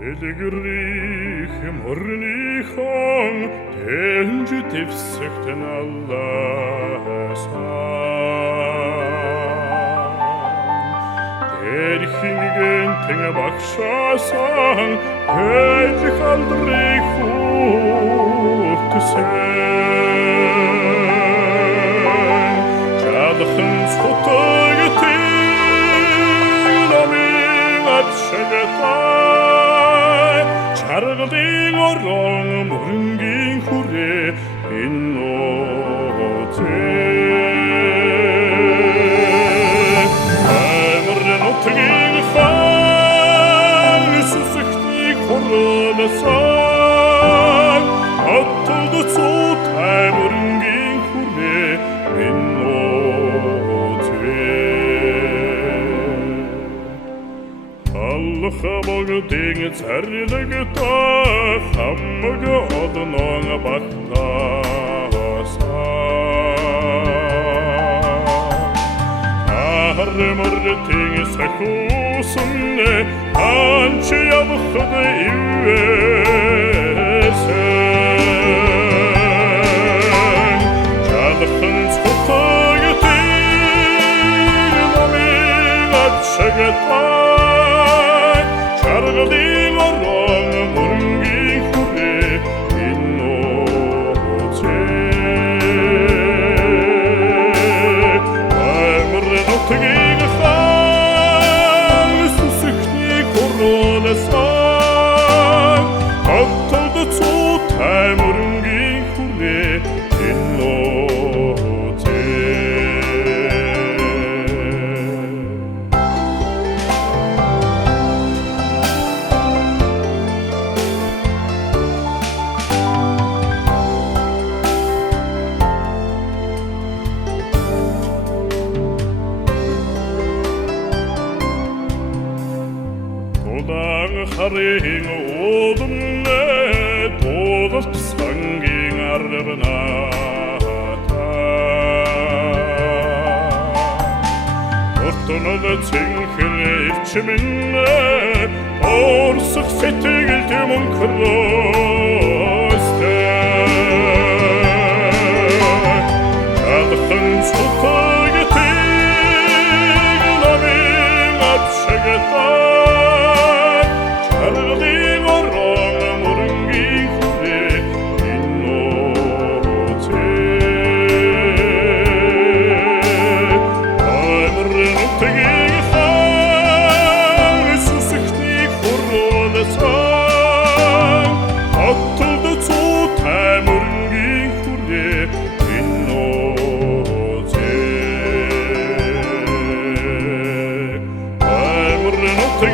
Элэгрих морнихон тэнж төвсгтэн аллаасан тэрхинген тэн багшаасан хэж халдрих хүртсэн чадхан сотогтын намын абшагтай чаргалын орон мөрөнгийн хүрээ иннотээ амрын утгийн хан сүсэгтний хоронасан оттолд цутай мөрөнгийн хүрээ Хабагдың царилэгта хаммаг однон баттасан Хармөртың сахусын анч явхад ивэсэн Чадхан цутагтын намын абшагтай Чаргалын орон мөрөнгийн хүрээ иннотээ Амрын утгийн хан сүсэгтний хоронасан оттолд цутай мөрөнгийн хүрээ Харин одонне додолт сангийн арвната Ортонод цэнхэр ивчминне орсох сэтгэл тэмонхростэй Чадхан цутагтын намын абшагтай Чаргалын орон мөрөнгийн хүрээ иннотээ Амрын утгийн хан сүсэгтний хоронасан оттолд цутай мөрөнгийн хүрээ иннотээ Амрын утгийн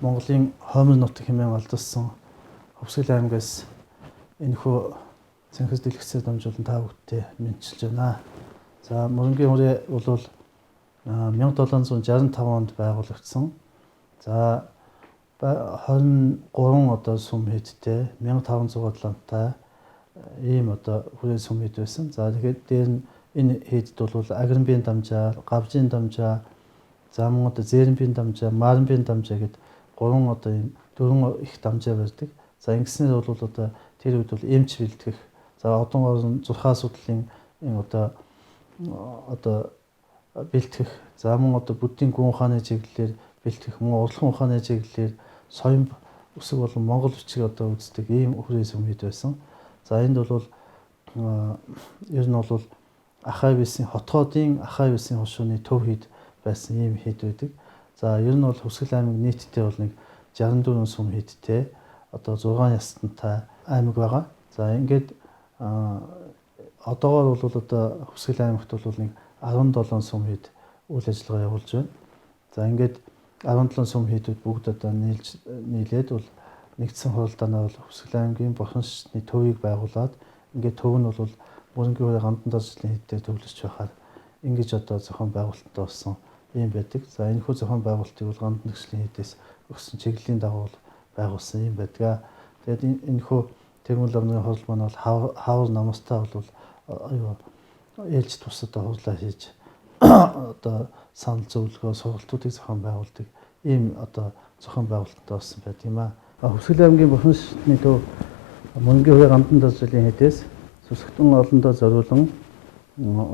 Монголын Хоймол нутаг хэмээн алдарсан Хөвсгөл аймгаас энэхүү цэнхэс дэлгэцээр дамжуулан та бүхэнд мэдчилж байна. За мөрөнгийн хүрээ бол 1765 онд байгуулагдсан. За 23 сүм хийдтэй 1500 ламтай ийм хүрээ сүм хийд байсан. За тэгэхээр дээр нь энэ хийдэд бол агрынбийн дамжаа, гавжийн дамжаа, за мөн зээрэнбийн дамжаа, маранбийн дамжаа гэдэг дөрвөн их дамжаа барьдаг. За ингэснээр бол тэр үед бол эмч бэлтгэх. За одон орон зурхаа судлалын бэлтгэх. За мөн буддийн гүн ухааны чиглэлээр бэлтгэх, мөн урлах ухааны чиглэлээр соён үсэг болон монгол бичиг үздэг ийм хүрээ сүм хийд байсан. За энд бол ер нь бол Ахай висын хотгоодын Ахай висын хошууны төв хийд байсан ийм хийд байдаг. За ер нь бол Хөвсгөл аймаг нийтдээ бол нэг 64 сүм хийдтэй 6 ястантай аймаг байгаа. За ингээд одоогоор бол Хөвсгөл аймагт бол нэг 17 сүм хийд үйл ажиллагаа явуулж байна. За ингээд 17 сүм хийдүүд бүгд одоо нийлээд бол нэгдсэн хуралдаанаа бол Хүсгэл аймгийн Бурхан шашны төвийг байгуулад ингээд төв нь бол мөрөнгийн хувийн гандан даалжлын хэд дээр төвлөрч байхаар ингэж одоо зохион байгуулалттай болсон юм байдаг. За энэ хүү зохион байгуулалтыг бол гандан даалжлын хэдээс өгсөн чиглэлийн дагуу байгуулсан юм байдаг. Тэгээд энэ хүү Тэгмэл амны хурал маань бол хавар намастаа бол ээлж тус одоо хурлаа хийж одоо санал зөвлөгөө сургалтуудыг зохион байгуулдаг ийм одоо зохион байгуулалттай болсон байдаг юм аа. Хүсгэл аймгийн Бурхан шашны төв мөрөнгийн хувийн гандан даалжлын хэдээс сүсгтэн олондоо зориулан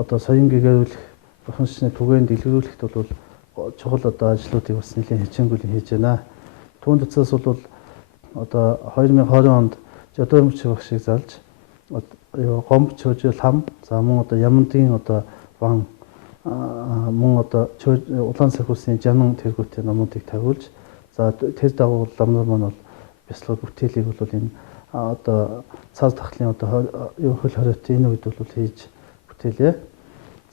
одоо соён гээгэрүүлэх Бурхан шашны түгээн дэлгэрүүлэхт бол чухал одоо ажлуудыг бас нэлээд хичээнгүйлэн хийж байна. Түүнд утсаас бол одоо 2020 онд Жодор мөч багшийг залж гомб чөжил хам за мөн одоо Ямантын одоо ван мөн одоо улаан сахиусын жанан тэргүүтээ номуудыг тавиулж за тэр дагуу ламнар маань бол бяцлал бүтээлийг бол энэ одоо цаас тахлын одоо хөл хориотын энэ үед бол хийж бүтээлээ.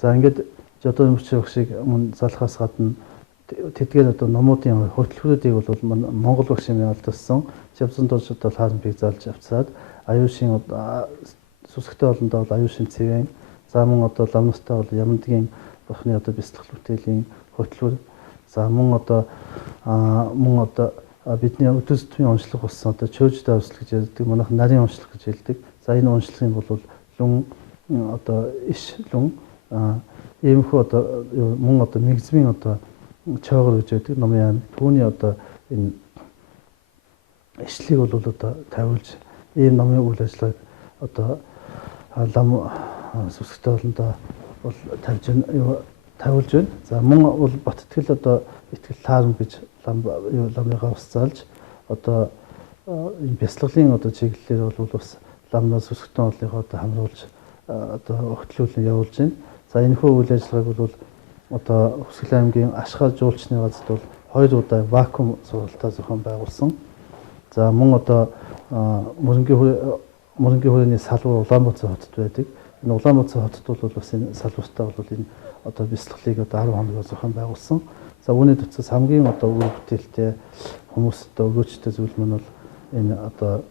За ингээд Жодор мөч багшийг мөн залхаас гадна тэдгээр одоо номуудын хөтөлбөрүүдийг бол Монгол багш юм алдсан. Жавсан дуршид бол харамбыг залж авцаад аюушийн сүсгтэй олондоо бол аюушийн цэвэн за мөн одоо ламнастай бол Ямандгийн бурхны одоо бяцлал бүтээлийн хөтөлбөр за мөн одоо бидний өдөр тутмын уншлага болсон одоо чөөжтэй уншлага гэж ярьдаг манайх нарийн уншлага гэж хэлдэг. За энэ уншлагын бол лүн одоо иш лүн иймхүү одоо мөн одоо мэгзмийн одоо чоогор гэж байдаг номын аймаг түүний одоо энэ ишлийг бол одоо тавиулж ийм номын үйл ажиллагааг одоо лам сүсгтэй олондоо бол тавиулж байна. За мөн бол Баттгэл одоо итгэл таарам гэж ламныгаа ус заалж одоо энэ бяцлаглалын одоо чиглэлээр бол бас ламнаа сүсгтэн олныхоо одоо хамруулж одоо өгтлүүлэн явуулж байна. За энэ хүү үйл ажиллагааг бол одоо Хүсгэл аймгийн Ашгаа жуулчны газарт бол 2 удаа вакуум сургалтаа зохион байгуулсан. За мөн одоо мөрөнгийн хүрээний салбар Улаанбаатар хотод байдаг. Энэ Улаанбаатар хотод бол бас энэ салбартаа бол энэ одоо бяцлаглалыг одоо 10 хоногоор зохион байгуулсан. За үүний төцөс хамгийн одоо үр бүтээлтэй хүмүүс одоо өгөөчтэй зүйл маань бол энэ одоо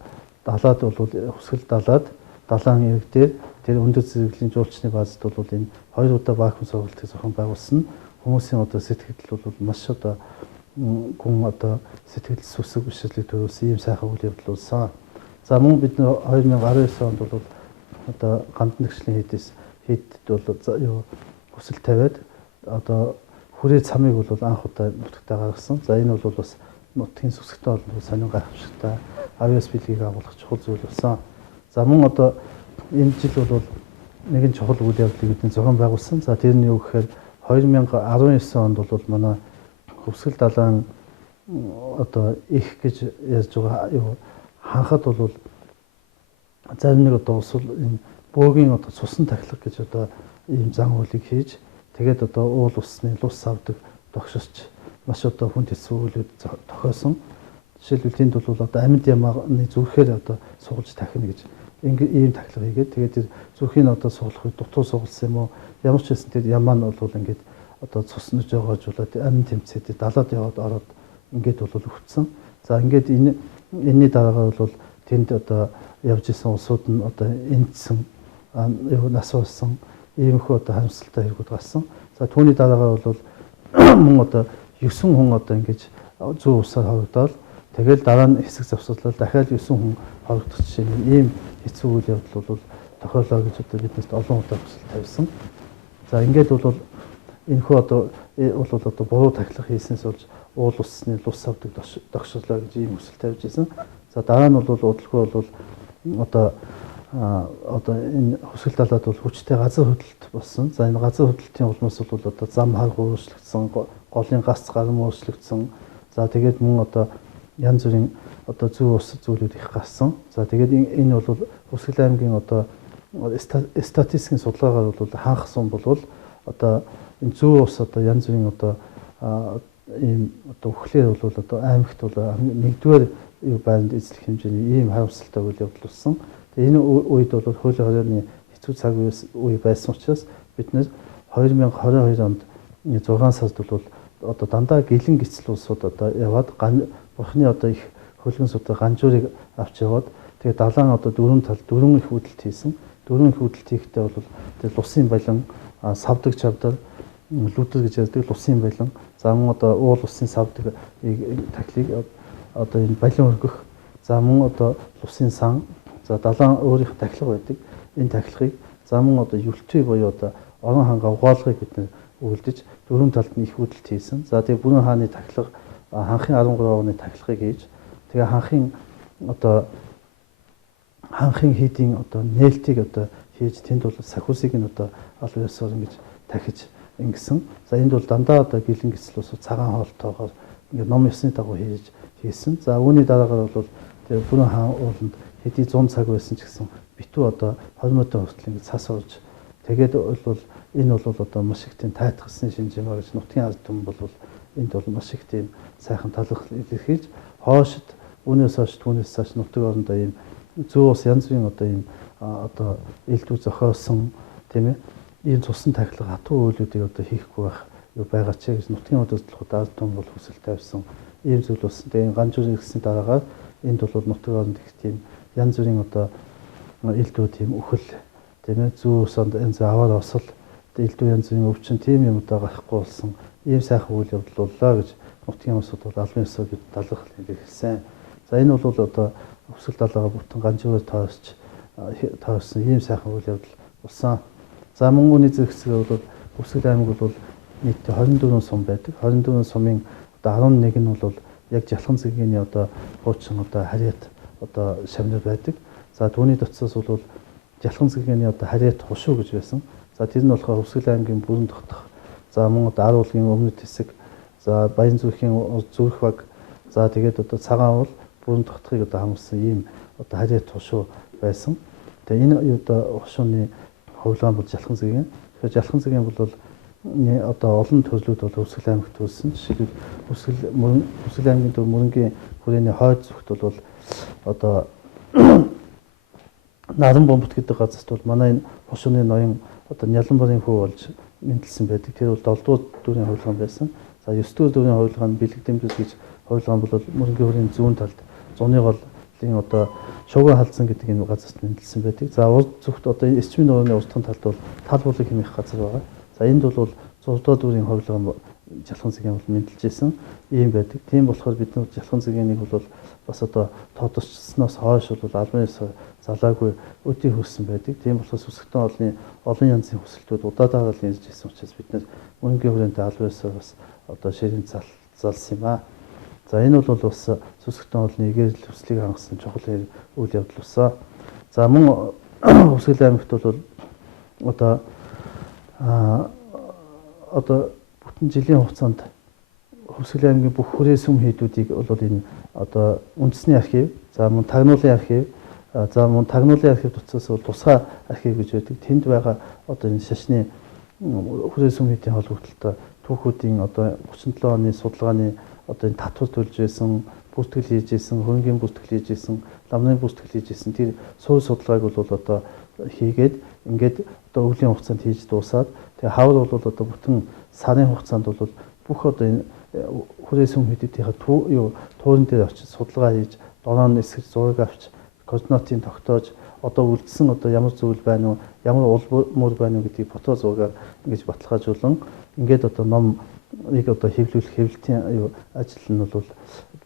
далаад бол Хүсгэл далаад далаан ирэг дээр тэр өндөр зэрэглэлийн жуулчны баазд бол энэ 2 удаа вакуум сургалтыг зохион байгуулсан. Хүмүүсийн одоо сэтгэл бол маш одоо гүн одоо сэтгэл сүсэг бишрлийг төрүүлсэн ийм сайхан үйл явдал болсон. За мөн бид 2019 онд бол одоо гандан дэвшлийн хийдэд бол хүсэл тавиад одоо хүрээ цамыг бол анх удаа нутагтаа гаргасан. За энэ бол бас нутгийн сүсгтэй олон сонин гайхамшигтай авиас билгийг агуулах чухал зүйл болсон. За мөн одоо энэ жил бол нэгэн чухал үйл явдлыг бидний зохион байгуулсан. За тэр нь юу гэхээр 2019 онд бол манай Хүсгэл далайн одоо их гэж ярьж байгаа ханхад бол зарим нэг одоо улс энэ бөөгийн одоо цусан тахилга гэж одоо ийм зан үйлийг хийж тэгээд одоо уул усны лус авдаг тогширч маш одоо хүнд хэцүү үйлүүд тохиосон. Жишээлбэл тэнд бол одоо амьд ямааны зүрхээр одоо суулж тахина гэж ийм тахилга хийгээд тэгээд тэр зүрхийн одоо суулгахыг дутуу суулсан юм уу ямар ч хэсэн тэр ямаа нь бол ингээд одоо цуснаж байгаажуулаад амин тэмцээдэд далаад яваад ороод ингээд бол өвцсөн. За ингээд энэний дараагаар бол тэнд одоо явж исэн улсууд нь одоо эндсэн нас болсон иймэрхүү одоо харамсалтай хэрэгүүд гарсан. За түүний дараагаар бол мөн одоо 9 хүн одоо ингэж зүүн усаар хоригдоод тэгэл дараа нь хэсэг завсарлал дахиад 9 хүн хоригдох жишээ ийм хэцүү үйл явдал бол тохиолоо гэж одоо биднээс олон удаа хүсэл тавьсан. За ингээд бол энэхүү одоо буруу тахилга хийснээс болж уул усны лус авдаг догшрлоо гэж ийм хүсэл тавьж исэн. За дараа нь бол удалгүй бол одоо энэ Хүсгэл далаад бол хүчтэй газар хөдлөлт болсон. За энэ газар хөдлөлтийн улмаас бол одоо зам харга өөрчлөгдсөн, голын гац гарам өөрчлөгдсөн. За тэгээд мөн одоо янз бүрийн одоо зүй ус зүйлүүд их гарсан. За тэгээд энэ бол Хүсгэл аймгийн одоо статистикийн судалгаагаар бол хаанхсан бол одоо энэ зүй ус одоо янз бүрийн одоо ийм одоо өхлөөр бол одоо аймагт бол нэгдүгээр байранд эзлэх хэмжээний ийм харамсалтай үйл явдал болсон. Тэгээ энэ үед бол хуулийн хорионы хэцүү цаг үе байсан учраас бид нэр 2022 онд 6 сард бол одоо дандаа гэлэн гисэл улсууд одоо яваад бурхны одоо их хөлгөн судаа ганжуурыг авч яваад тэгээ далайн одоо дөрвөн их үүдэлт хийсэн. Дөрвөн их үүдэлт хийхдээ бол тэгээ лусын балин савдаг чавдар лүдэр гэж ярьдаг лусын балин за мөн одоо уул усын савдаг тахлыг одоо энэ балин өргөх за мөн одоо лусын сан за далайн өөрийнх тахлаг байдаг. Энэ тахлагыг за мөн одоо юлтүй буюу одоо орон ханга угаалгыг бид нэр үлдэж дөрвөн талд нь их үүдэлт хийсэн. За тэгээ бүрэн хааны тахлаг ханхын 13 оны тахлагыг хийж тэгээ ханхын хийдийн одоо нээлтийг одоо хийж тэнд бол сахиусыг нь одоо аль ёсоор ингэж дахиж ингэсэн. За энд бол дандаа одоо гэлэн гисэл ус цагаан хоолтойгоор ингээд ном ёсны дагуу хийсэн. За үүний дараагаар бол тэгээ бүрэн хаан ууланд хэдий 100 цаг байсан ч гэсэн битүү одоо 20 минутын хүртэл ингэж цас орж тэгээд бол энэ бол одоо маш их тийм тайтгсан шинж юм а гэж нутгийн ард түмэн бол энд бол маш их тийм сайхан талархал илэрхийлж хоошид үүнээс хойш түүнээс цааш нутаг орондоо ийм зөө ус янз бүрийн одоо ийм одоо элдв зохиосон тийм ээ ийм цусан тахилга хатуу үйлүүдийг одоо хийхгүй байгаа ч гэж нутгийн удирдлагууд ард түмэн бол хүсэл тавьсан ийм зүйл болсон. Тэгээ ганжуурын иргэсний дараагаар энд бол нутаг оронд их тийм янз бүрийн одоо элдв тийм өхөл тийм ээ зөө усанд янз аваар осол элдв янз бүрийн өвчин тийм юм одоо гарахгүй болсон ийм сайхан үйл явдал боллоо гэж нутгийн улсууд бол албан ёсоор бид талархал илэрхийлсэн. За энэ бол одоо өвсгөл далайгаа бүтэн ганжуураар тойрсон ийм сайхан үйл явдал болсон. За мөн үүний зэрэгцээр бол өвсгөл аймаг бол нийтдээ 24 сум байдаг. 24 сумын одоо 11 нь бол яг Жалхан цэгийн одоо хуучин одоо харьяат одоо шавнар байдаг. За түүний дотроос бол Жалхан цэгийн одоо харьяат хушуу гэж байсан. За тэр нь болохоор өвсгөл аймгийн бүрэн тогтох. За мөн одоо Аруулгын өмнөд хэсэг, за Баян зүрхийн зүрх баг, за тэгээд одоо цагаан уул бүрэн тогтохыг одоо хамарсан ийм одоо харьяат хушуу байсан. Тэгээ энэ одоо хушууны хувилгаан бол Жалхан цэгийн. Тэгэхээр Жалхан цэгийн бол одоо олон төрлүүд бол өвсгөл аймагт төрсэн. Жишээлбэл өвсгөл аймгийн төв мөрөнгийн хүрээний хойд зүгт бол одоо Наран бомбот гэдэг газарт бол манай энэ хушууны ноён одоо Няланбарын хүү болж мэндэлсэн байдаг. Тэр бол 7 дугаар дүүрийн хувилгаан байсан. За 9 дугаар дүүрийн хувилгаан бэлэг дэмжил гэж хувилгаан бол мөрөнгийн хүрээний зүүн талд зуны голын одоо шуган халдсан гэдэг энэ газарт мэндэлсэн байдаг. За урд зүгт одоо эсчмийн нуурын урдхан талд бол тал булыг хэмээх газар байгаа. За энд бол 6 дугаар дүүрийн хувилгаан Жалхан цэгийн бол мэндэлж байсан ийм байдаг. Тийм болохоор бид нар Жалхан цэгийн бол бас одоо тодорчсноос хойш бол албан ёсоор залаагүй өдий хөрсөн байдаг. Тийм болохоор сүсгтэн олон янзын хүсэлтүүд удаадагаар л ирж ирсэн учраас бид нар мөрөнгийн хүрээнд албан ёсоор бас одоо ширин залсан юм аа. За энэ бол бас сүсгтэн олны эgerл хүслийг хангасан чухал үйл явдал болсон. За мөн өвсгөл аймагт бол одоо бүтэн жилийн хугацаанд өвсгөл аймгийн бүх хүрээ сүм хийдүүдийг бол энэ одоо үндэсний архив, за мөн тагнуулын архив, за мөн тагнуулын архив дотроос бол тусгай архив гэж байдаг. Тэнд байгаа одоо энэ шашны хүрээ сүм хийдийн холбогдлолтой түүхүүдийн одоо 37 оны судалгааны одоо энэ татвар төлж байсан, бүртгэл хийж байсан, хөрөнгөний бүртгэл хийж байсан, ламны бүртгэл хийж байсан тэр суур судалгааг бол одоо хийгээд ингээд одоо өвлийн хугацаанд хийж дуусаад тэгээ хавар бол одоо бүтэн сарын хугацаанд бол бүх одоо энэ хүрээ сүм хийдүүдийн туурын дээр очиж судалгаа хийж дороо нь эсгэж зураг авч координатыг тогтоож одоо үлдсэн одоо ямар зүйл байна уу, ямар улмуур байна уу гэдгийг фото зургаар ингэж баталгаажуулан ингээд одоо номыг одоо хэвлүүлэх хэвлэлтийн ажил нь бол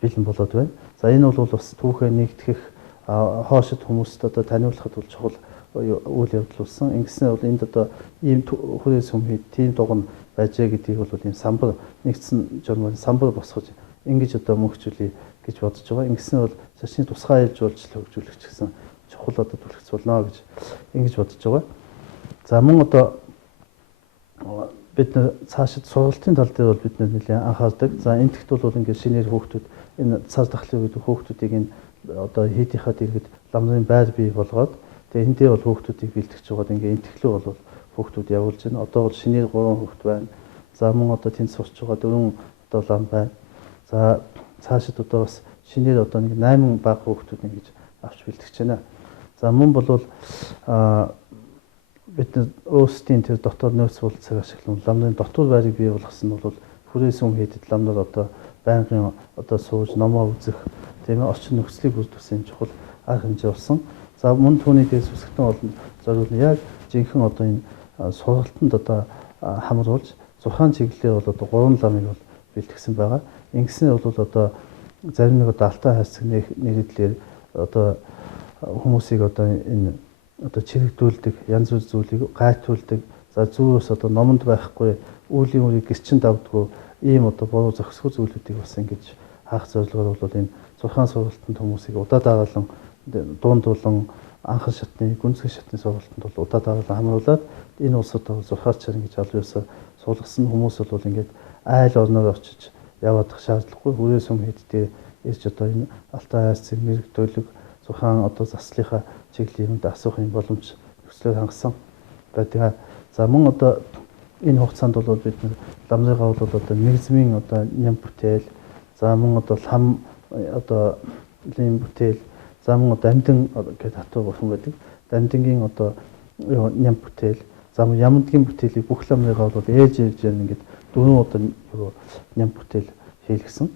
бэлэн болоод байна. За энэ бол бас түүхээ нэгтгэх хоошид хүмүүст одоо таниулахад бол чухал үйл явдал болсон. Ингэснээр бол энд одоо ийм хүрээ сүм хийд тийм дугна байжээ гэдгийг бол ийм самбар нэгдсэн журмын самбар босгож ингэж одоо мөнхжүүлээ гэж бодож байгаа. Ингэснээр бол шашны тусгай ээлж уулзлал хөгжүүлэх ч гэсэн чухал одоо түлхэж болно гэж ингэж бодож байгаа. За мөн одоо бид нар цаашид сургалтын тал дээр бол бид нар нэлээд анхаардаг. За энтэгт бол ингээд шинээр хүүхдүүд энэ цар тахлын үед хүүхдүүдийг энэ одоо хийдийнхаа дэргэд ламрын байр бий болгоод тэгээ эндээ бол хүүхдүүдийг бэлтгэж байгаад ингээд энтгэлөө бол хүүхдүүд явуулж байна. Одоо бол шинээр 3 хүүхд байна. За мөн одоо тэнд сурч байгаа 4 одоо лам байна. За цаашид одоо бас шинээр одоо нэг 8 бага хүүхдүүд ингэж авч бэлтгэж байна. За мөн бол бид өөрсдийн тэр дотоод нөөц болцоог ашиглан ламнын дотоод байрыг бий болгосон нь бол хүрээс хүн хийдэд ламнууд одоо байнгын одоо сууж номоо үзэх тийм ээ орчин нөхцөлийг бүрдүүлсэн чухал арга хэмжээ болсон. За мөн түүний дээс үсгтэн олон зориулна яг жинхэнэ одоо энэ сургалтанд одоо хамруулж 6 чиглэлээр бол одоо 3 ламыг бол бэлтгэсэн байгаа. Ингэснээр бол одоо зарим нэг одоо алтан хайрцаг нэрийдлэр одоо хүмүүсийг одоо энэ одоо чирэгдүүлдэг, янз бүр зүйлийг гайтуулдаг. За зүүрээс одоо номонд байхгүй үүлийн үрийг гэрчин давдггүй ийм одоо буруу зохисгүй зүйлүүдийг бас ингэж хаах зорилгоор бол энэ 6 сургалтанд хүмүүсийг удаа дараалан дуундуулан анхан шатны, гүнзгий шатны сургалтанд бол удаа дараалан хамруулад энэ улсад 6 чарын гэж аль ёсоор суулгасан хүмүүс бол ингээд айл орноор очиж яваадах шаардлагагүй хүрээс өмнө хэдтэй ирж одоо энэ алтан хайрцаг мэрэгдүүлэг 6 одоо заслынхаа чиглэлийн асуухын боломж нөхцөлөөр хангасан байдаг. За мөн одоо энэ хугацаанд бол бид ламныгаа бол одоо мэрзмийн одоо ням бүтээл, за мөн одоо лам одоо нэм бүтээл, за мөн одоо амьдан гэдэг хатуу болсон байдаг. Амьдангийн одоо ням бүтээл, за мөн ямдгийн бүтээлийг бүх ламныгаа бол ээлж ингээд 4 одоо ням бүтээл хийлгсэн.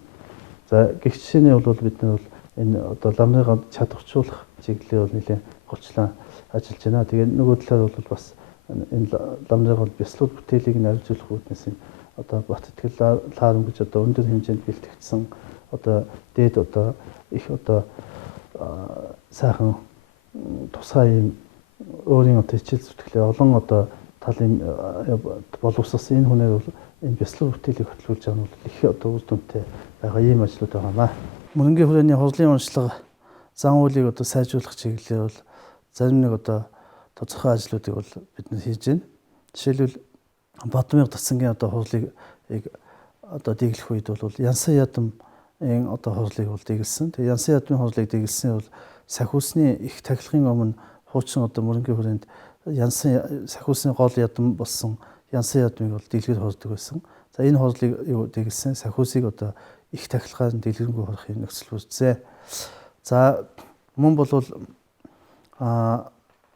За гэх жишээний бол бид нар бол энэ одоо ламныгаа чадварчуулах чиглэлээр бол нэлээд голчлон ажиллаж байна. Тэгээд нөгөө талаар бол бас энэ ламныгаа бол бяцлал бүтээлийг нарийжуулах үүднээс одоо бат итгэл лаарм гэж одоо өндөр хэмжээнд бэлтгэгдсэн одоо дээд одоо их одоо сайхан тусгай юм өөрийн одоо хичээл зүтгэлээ олон одоо талын боловсрсан энэ хүнээр бол энэ бяцлал бүтээлийг хөтлүүлж байгаа нь бол их одоо үр дүнтэй байгаа ийм ажлууд байгаамаа. Мөрөнгийн хүрээний хурлын онцлог зан үйлийг одоо сайжруулах чиглэлээр бол зарим нэг одоо тодорхой ажлуудыг бол бид нар хийж байна. Жишээлбэл Бадмын Татсангийн одоо хурлыг одоо дэглэх үед бол Янсан ядмын одоо хурлыг бол дэглэсэн. Тэгээ Янсан ядмын хурлыг дэглэснээр бол сахиусны их тахилгын өмнө хуучин одоо мөрөнгийн хүрээнд Янсан сахиусны гол ядам болсон Янсан ядмыг бол дэлгэр хордог байсан. За энэ хурлыг юу дэглэсэн сахиусыг одоо их тахилгаар дэлгэрэнгүй хорохын нөхцөл бүрдсэн. За мөн бол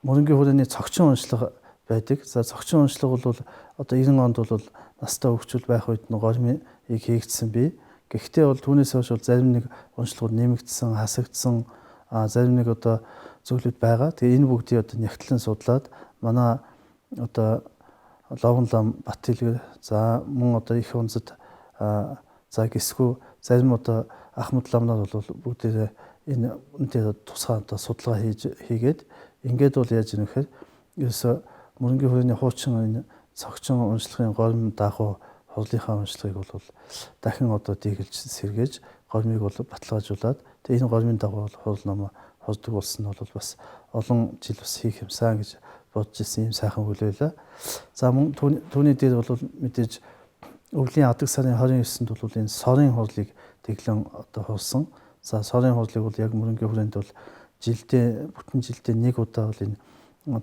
мөрөнгийн хүрээний цогчин уншлага байдаг. За цогчин уншлага бол одоо 90 онд бол настай хөгжил байх үед нь гормыг хийгдсэн бий. Гэхдээ бол түүнээс хойш бол зарим нэг уншлагууд нэмэгдсэн, хасагдсан, зарим нэг одоо зүйлүүд байгаа. Тэгээ энэ бүгдийг одоо нягтлан судлаад манай одоо Ловон лам Баттэлгэр за мөн одоо их унзад за гисгүй зарим одоо Ахмад ламнаар бол бүгдээ энэ үнтэй тусгай одоо судалгаа хийгээд ингээд бол яаж юм гэхээр ерөөсө мөрөнгийн хүрээний хуучин энэ цогчин уншлагын гормын дагуу хурлынхаа уншлагыг бол дахин одоо дэглэж сэргээж гормыг бол баталгаажуулаад тэгээ энэ гормын дагуу хурл ном хордог болсон нь бол бас олон жил бас хийх юмсан гэж бодож ирсэн юм сайхан хүлээлээ. За мөн түүний дээр бол мэдээж өвлийн адаг сарын 29-нд бол энэ сорын хурлыг тэглэн одоо хурсан. За сорын хурлыг бол яг мөрөнгийн хүрээнд бол жилдээ бүтэн жилдээ нэг удаа бол энэ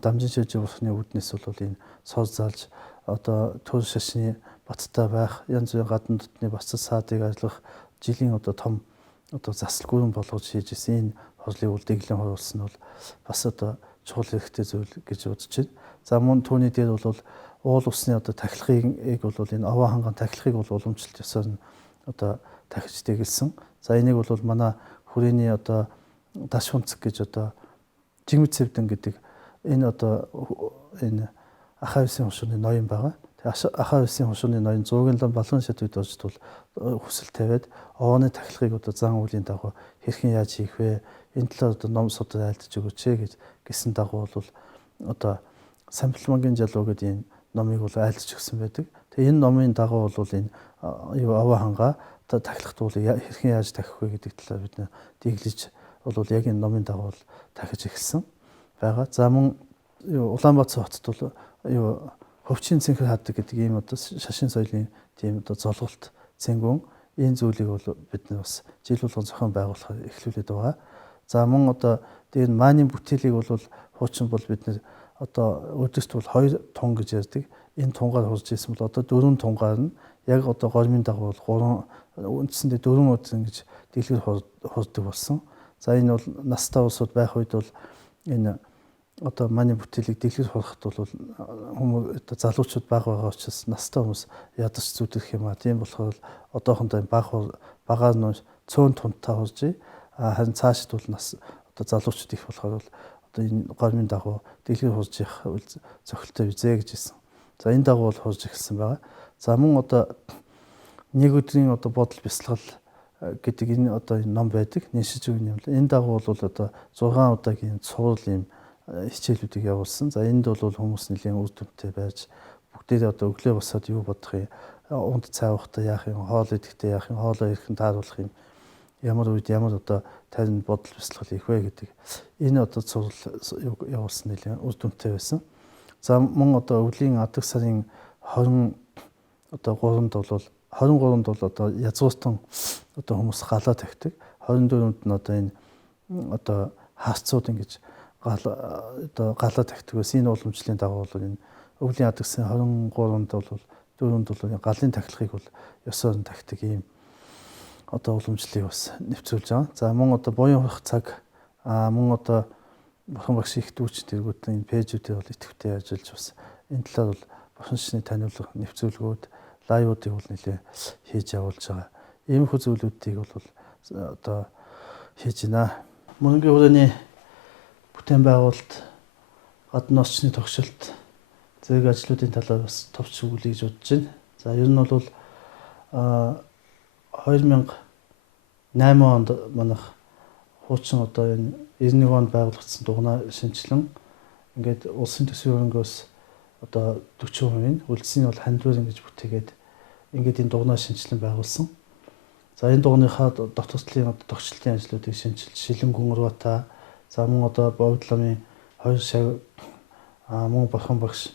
дамжин шилжиж урсны үүднээс бол энэ сор залж одоо төр шашны баттай байх янз бүрийн гадна дотны бацад саадыг ажиллах жилийн одоо том одоо засал гүрэн болгож хийж исэн энэ хурлыг бол дэглэн хуруулсан бол бас одоо чухал хэрэгтэй зүйл гэж бодож байна. За мөн түүний дээр бол уул усны одоо тахилгыг бол энэ овоо ханган тахилгыг бол уламжлалт ёсоор нь одоо тахиж дэглэсэн. За энийг бол манай хүрээний одоо даш хүнцэг гэж одоо жигмэд цэвдэн гэдэг энэ одоо энэ ахаа үсийн хушууны ноён байгаа. Тэгээ ахаа үсийн хушууны ноён зуугийн лам балуун шат үед орж хүсэл тавиад овооны тахилгыг одоо зан үйлийн дагуу хэрхэн яаж хийх вэ? Энэ талаар одоо ном судрал айлдаж өгөөч гэж гэсэн дагуу бол одоо Самбалмангийн жалуу гэдэг энэ номыг бол айлдаж өгсөн байдаг. Тэгээ энэ номын дагуу бол энэ овоо хангаа тахилгад бол хэрхэн яаж тахих вэ гэдэг талаар бид дэглэж бол яг энэ номын дагуу тахиж эхэлсэн байгаа. За мөн Улаанбаатар хотод бол хөвчийн цэнхэр хаадаг гэдэг ийм одоо шашин соёлын тийм одоо золголт цэнгүүн энэ зүйлийг бол бид нар бас жил болгон зохион байгуулахаар эхлүүлээд байгаа. За мөн одоо дээр мааны бүтээлийг бол хуучин бол бид нар одоо өдөрт бол 2 тун гэж ярьдаг. Энэ тунгаар хурж ирсэн бол одоо 4 тунгаар нь яг одоо гормын дагуу бол 3 үндсэндээ 4 удаа ингэж дэлгэр хурдаг болсон. За энэ бол настай улсууд байх үед бол энэ одоо манай бүтээлийг дэлгэр хурахт бол хүмүүс одоо залуучууд бага байгаа учраас настай хүмүүс ядаж зүтгэх юм а. Тийм болохоор одоохондоо багаар нь цөөн тунтаа хурж харин цаашд бол нас одоо залуучууд их болохоор одоо энэ гормын дагуу дэлгэр хурж явах зохилтой үзье гэж хэлсэн. За энэ дагуу бол хурж эхэлсэн байгаа. За мөн одоо нэг өдрийн одоо бодол бясалгал гэдэг энэ одоо ном байдаг. Нэншиж өгнө юм л. Энэ дагуу бол одоо 6 удаагийн цуврал юм хичээлүүдийг явуулсан. За энд бол хүмүүс нэлийн үр дүнтэй байж бүгдээрээ одоо өглөө босоод юу бодох юм, унд цай уухтай яах юм, хоол идэхдээ яах юм, хоолоо ирэхэн тааруулах юм, ямар үед ямар одоо тань бодол бясалгал хийх вэ гэдэг энэ одоо цуврал явуулсан нэлийн үр дүнтэй байсан. За мөн одоо өвлийн адаг сарын 20 одоо 3-нд бол 23-нд бол одоо язгууртан одоо хүмүүс галаа тавьдаг. 24-нд нь одоо энэ одоо хаарцууд ингэж одоо галаа тавьдаг байсан. Энэ уламжлалын дагуу бол энэ өвлийн адагсын 23-нд бол 4-нд бол галын тахилгыг бол ёсоор нь тавьдаг ийм одоо уламжлалыг бас нэвтрүүлж байгаа. За мөн одоо буян хурах цаг мөн одоо бурхан багш их дүүч тэргүүтэн энэ пэйжүүдээр бол идэвхтэй ажиллаж бас энэ талаар бол бурхан шишний таниулга нэвтрүүлгүүд лайвуудыг бол нэлээ хийж явуулж байгаа. Иймэрхүү зүйлүүдийг бол одоо хийж байна. Мөрөнгийн хүрээний бүтээн байгуулалт гадны орчны тогшилт зэрэг ажлуудын талаар бас товч өгүүлье гэж бодож байна. За ер нь бол 2008 онд манайх хуучин одоо энэ 91 онд байгуулагдсан дугнаа шинжилэн ингээд улсын төсвийн хөрөнгөөс одоо 40% үлдсийн бол хандвар ингэж бүтээгээд ингээд энэ дугнаа шинжилэн байгуулсан. За энэ дугныхаа дотослын одоо тогтчлтын ажлуудыг шинжилж шилэн гүнрвата за мөн одоо богдламын 2 шав мөн бурхан багш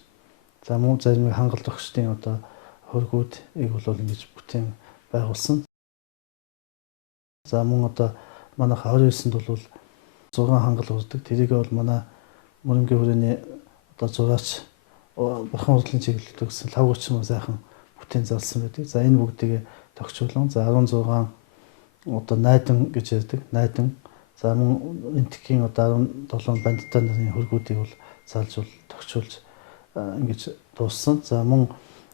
за мөн зарим хангалт тогтчлтын одоо хөргүүдийг бол ингэж бүтээн байгуулсан. За мөн одоо манайх 29-нд бол 6 хангал урдаг. Тэрийг бол манай мөрөнгийн хүрээний одоо зураач бурхан урдлын чиглэлд өгсөн лав гүчмөр сайхан бүтээн зарласан байдаг. За энэ бүгдийг тогтчуулсан. За 16 одоо найдан гэж ярьдаг. Найдан. За мөн энтхийн одоо 17 бандитаа нарын хөргүүдийг бол залж тогтчуулж ингэж дууссан. За мөн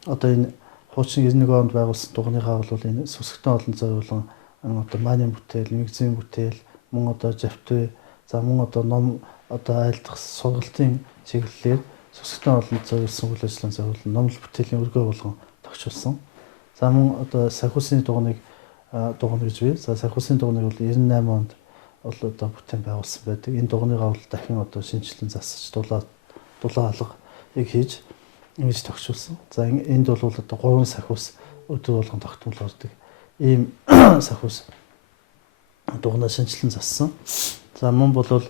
одоо энэ хуучин 91 онд байгуулсан дугныхаа бол энэ сүсгтэн олон зориулсан одоо мааны бүтээл, мэгзийн бүтээл, мөн одоо завтвэ, за мөн одоо ном одоо айлдах сургалтын чиглэлээр сүсгтэн олон зориулсан үйл ажиллагааны зориулсан номлол бүтээлийн өргөө болгон тогтчулсан. За мөн одоо сахиусны дугныг гэж бий. За сахиусны дугныг бол 98 онд бол одоо бүтээн байгуулсан байдаг. Энэ дугныгаа бол дахин одоо шинжилэн засаж дулаан алгыг хийж ингэж тогтчулсан. За энд бол одоо 3 сахиус өдөр болгон тогтмол ордог. Ийм сахиус дугнаа шинжилэн зассан. За мөн бол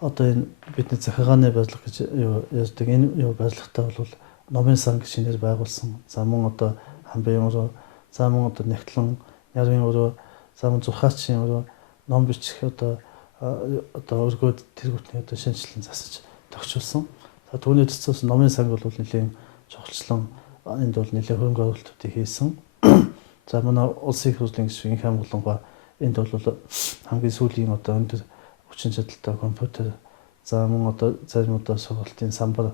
одоо энэ бидний захиргааны барилга гэж ярьдаг. Энэ барилгатай бол номын сан гişнээр байгуулсан. За мөн одоо хамбын өрөө, за мөн одоо нэгтлэн нярын өрөө, за мөн зурхаачийн өрөө, ном бичих одоо өргөөд тэргүүтний одоо шинжилэн засаж тогтчулсан. За түүний төцөөс номын сан бол нэлийн чухалчлан энд бол нэлийн хөрөнгө оруулалтуудыг хийсэн. За манай улсын их хурлын гишүүн Хамглангаа энд бол хамгийн сүүлийн одоо өндөр хүчин чадалтай компьютер за мөн одоо зарим одоо сургалтын самбар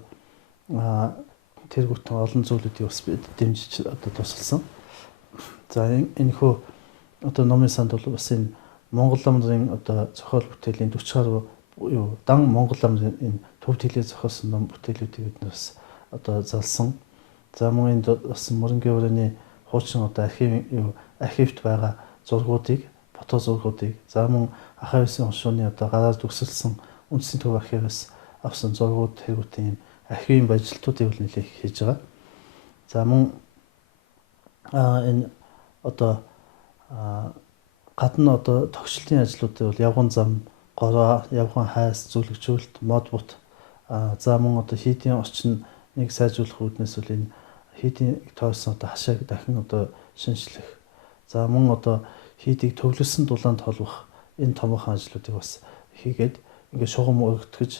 тэргүүтэн олон зүйлүүдийг бас дэмжиж одоо тусалсан. За энэхүү одоо номын санд бол бас энэ Монгол ламын одоо зохиол бүтээлийн 40 гаруй дан Монгол ламын энэ төв хэлээр зохиосон ном бүтээлүүдийг бид бас одоо залсан. За мөн энд бас мөрөнгийн хүрээний хуучин одоо архивт байгаа зургуудыг, фото зургуудыг, за мөн ахаа 9 оншууны одоо гараар дүгсэлсэн үндэсний төв архивээс авсан зургууд тэргүүтийн архивын ажилтнуудыг нэлээх хийж байгаа. За мөн энэ одоо гадна одоо тогтчлтын ажлуудыг бол явган зам, гороо, явган хайс, зүлэгжүүлэлт, мод бут за мөн одоо хийдийн орчныг сайжруулах үүднээс бол энэ хийдийн тоосон одоо хашааг дахин одоо шинжлэх. За мөн одоо хийдийг төвлөсөн дулаанд холбох энэ томоохон ажлуудыг бас хийгээд ингээд шугам өргөтгөж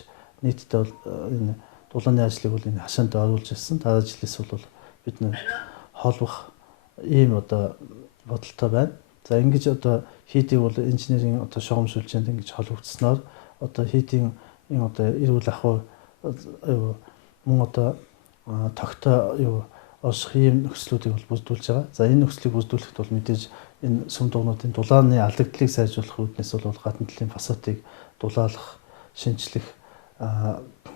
нийтдээ бол энэ дулааны ажлыг бол энэ хашаанд оруулж ирсэн. Дараа жилээс бол бид нэ холбох ийм одоо бодолтой байна. За ингэж одоо хийдийг бол инженерийн одоо шугам сүлжээнд ингэж холбогдсноор одоо хийдийн энэ одоо эрүүл ахуй юу мөн одоо тогтоо юу олших ийм нөхцлүүдийг бол бүрдүүлж байгаа. За энэ нөхцлийг бүрдүүлэхэд бол мэдээж энэ сүм дугнуудын дулааны алдагдлыг сайжруулах үүднээс бол гадна талын фасадыг дулаалах, шинжлэх,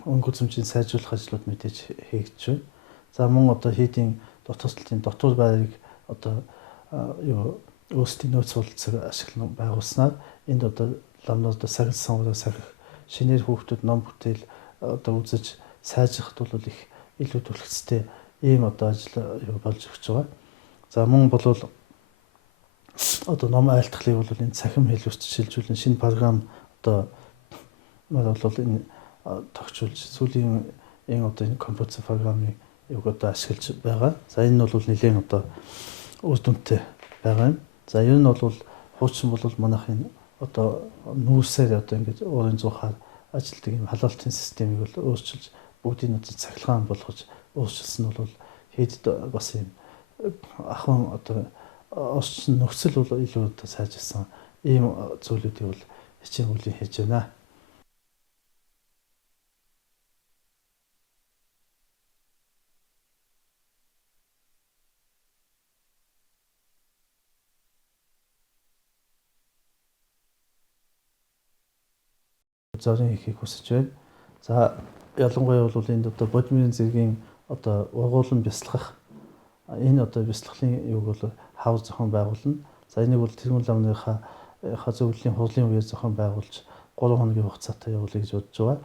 өнгө үзмжийг сайжруулах ажлууд мэдээж хийгдэж байна. За мөн одоо хийдийн дотоос талын дотор байрыг одоо юу өөрсдийн нөөц болцоог ашиглан байгуулснаар энд одоо ламнууд сахил самураа сахих, шинээр хүүхдүүд ном бүтээл одоо үзэж сайжрахд бол их илүү түлхцтэй ийм одоо ажил болж өгч байгаа. За мөн бол одоо ном айлтгалыг бол энэ цахим хэлбэрт шилжүүлэн шинэ програм одоо бол энэ тогтчулж сүүлийн энэ одоо энэ компьютер програмыг одоо ашиглаж байгаа. За энэ нь бол нэлээд одоо үр дүнтэй байгаа юм. За ер нь бол хуучин бол манайхын одоо нүүрсээр одоо ингэж уурын зуухаар ажилтдаг юм халаалтын системийг бол өөрчилж бүгдийг нь цахилгаан болгож өөрчилсөн бол хэд бас юм ахын одоо орчин нөхцөл бол илүү одоо сайжирсан ийм зүйлүүдийг бол хичээн үлийн хийж байна. Зорин хийхийг хүсэж байна. За ялангуяа бол энд одоо бодмын зэргийн одоо ургуулсан бясалгах энэ одоо бясалгалын юуг бол хавар зохион байгуулна. За энийг бол тэргүүн ламныхаа зөвлөлийн хурлын үеэр зохион байгуулж 3 хоногийн хугацаатай явуулъя гэж бодож байгаа.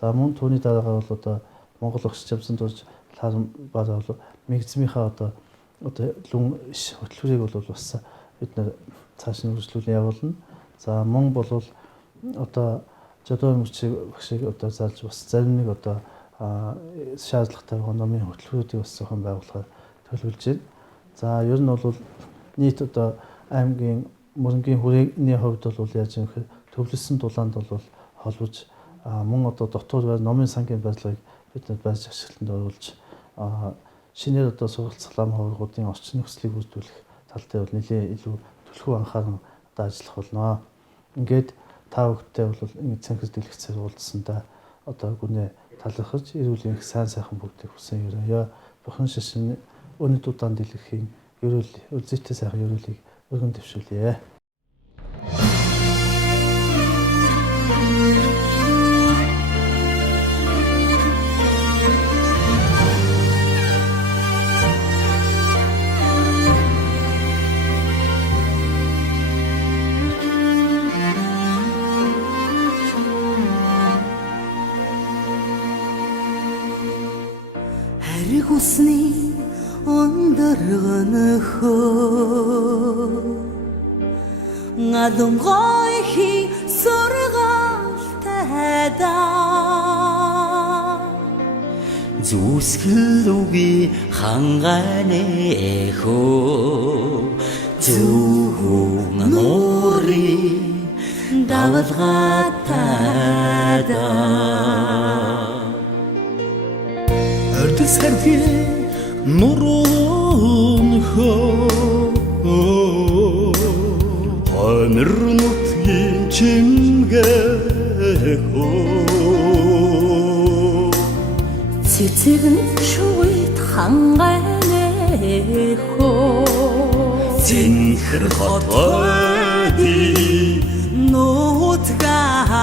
За мөн түүний дараагаар бол одоо Монгол огш чамсан дурж ларам баазаа бол мэгзмийнхаа одоо лүн хөтөлбөрийг бол бас бид нэр цааш нь үргэлжлүүлэн явуулна. За мөн бол одоо жадуу мөчийг багшийг одоо заалж бас зарим нэг одоо шаардлагатай номын хөтөлбөрүүдийг бас зохион байгуулахаар төлөвлөж байна. За ер нь бол нийт одоо аймгийн мөрөнгийн хүрээний хувьд бол яаж юм хэрэг төвлөсөн дулаанд бол холбож мөн одоо дотор байр номын сангийн барилгыг бид барьж ашиглалтанд оруулж шинээр одоо сургалтын лам хаврагуудын орчин нөхцөлийг бүрдүүлэх тал дээр бол нэлээд илүү төлхөө анхааран одоо ажиллах болно. Ингээд та бүхэдтэй бол ингэ цэнхэр дэлгэцээр уулзсандаа одоо гүнээ талархаж эрүүл их сайн сайхан бүгдийг хүсэн өрөөё. Бурхан шашин өнөд удаан дэлгэхийн эрүүл үлзийтэй сайхан эрүүлийг өргөн дэвшүүлье. Усны өндөргөнөхөө гадонгойхи сургалтайдаа зүсгэлүги ханганы эхөө зүгүүн нури давалгатайдаа Сэрхи нурун хөө ханэр нутгийн чимгээ хөө цэцэгэн шуйт ханганы хөө зинхэр хотводи нутгаа